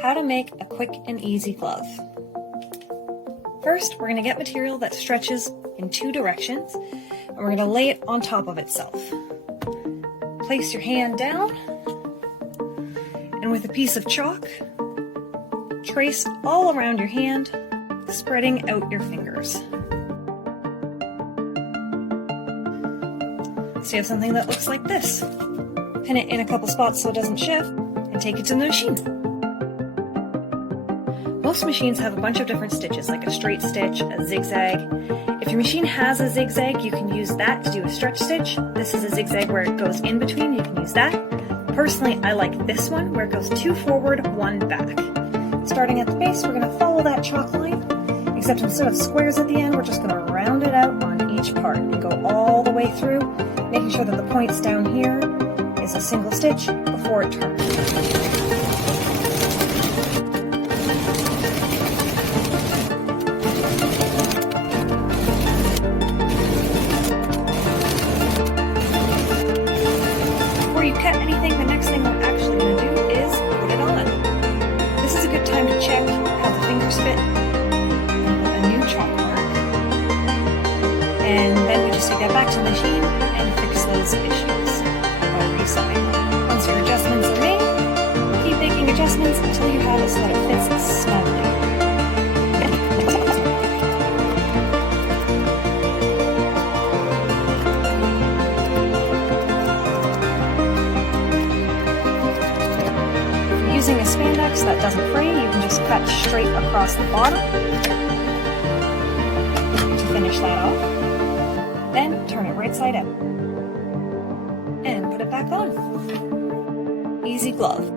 How to make a quick and easy glove. First, we're going to get material that stretches in 2 directions, and we're going to lay it on top of itself. Place your hand down, and with a piece of chalk, trace all around your hand, spreading out your fingers. So you have something that looks like this. Pin it in a couple spots so it doesn't shift, and take it to the machine. Most machines have a bunch of different stitches, like a straight stitch, a zigzag. If your machine has a zigzag, you can use that to do a stretch stitch. This is a zigzag where it goes in between, you can use that. Personally, I like this one, where it goes 2 forward, 1 back. Starting at the base, we're going to follow that chalk line, except instead of squares at the end, we're just going to round it out on each part and go all the way through, making sure that the points down here is a single stitch before it turns. Before you cut anything, the next thing we're actually going to do is put it on. This is a good time to check how the fingers fit and put a new chalk mark. And then we just take that back to the machine and fix those issues by resewing. Once your adjustments are made, keep making adjustments until you have it so that it fits snugly. Using a spandex that doesn't frame, you can just cut straight across the bottom to finish that off. Then turn it right side out and put it back on. Easy glove.